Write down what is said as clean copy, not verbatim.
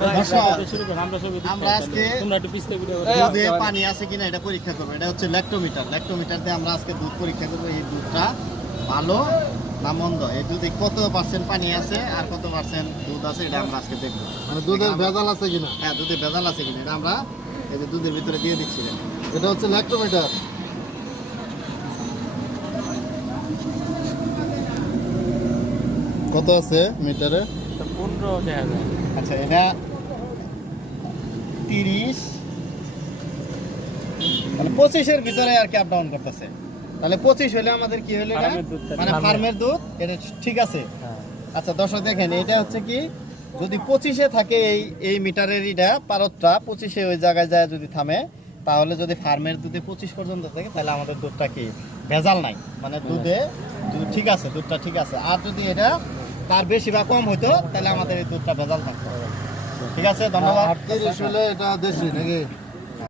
আমরা আজকে দুধে পানি আছে কিনা এটা পরীক্ষা করবো। এটা হচ্ছে ল্যাক্টোমিটার। ল্যাক্টোমিটার দিয়ে আমরা আজকে দুধ পরীক্ষা করবো, এই দুধটা ভালো না মন্দ, এই দুধে কত পার্সেন্ট পানি আছে আর কত পার্সেন্ট দুধ আছে এটা আমরা আজকে দেখবো। মানে দুধের ভেজাল আছে কিনা? হ্যাঁ, দুধে ভেজাল আছে কিনা এটা আমরা এই যে দুধের ভিতরে দিয়ে দিচ্ছি। এটা হচ্ছে ল্যাক্টোমিটার। কত আছে মিটারে? 15 দেখা যায়। আচ্ছা, এটা 30 মানে 25-এর ভিতরে আর কি আপ ডাউন করতেছে। তাহলে 25 হলে আমাদের কি হলো এটা? মানে ফার্মের দুধ, এটা ঠিক আছে। আচ্ছা দর্শক দেখেন, এটা হচ্ছে কি যদি 25-এ থাকে এই মিটারের এটা পারতটা 25-এ ওই জায়গায় যায় যদি থামে, তাহলে যদি ফার্মের দুধে 25 পর্যন্ত থাকে তাহলে আমাদের দুধটা কি ভেজাল নাই, মানে দুধে দুধ ঠিক আছে, দুধটা ঠিক আছে। আর যদি এটা তার বেশি বা কম হইতো তাহলে আমাদের এই দুধটা ভেজাল থাকতো। ঠিক আছে, ধন্যবাদ। 38 হলে এটা দেশি নাকি?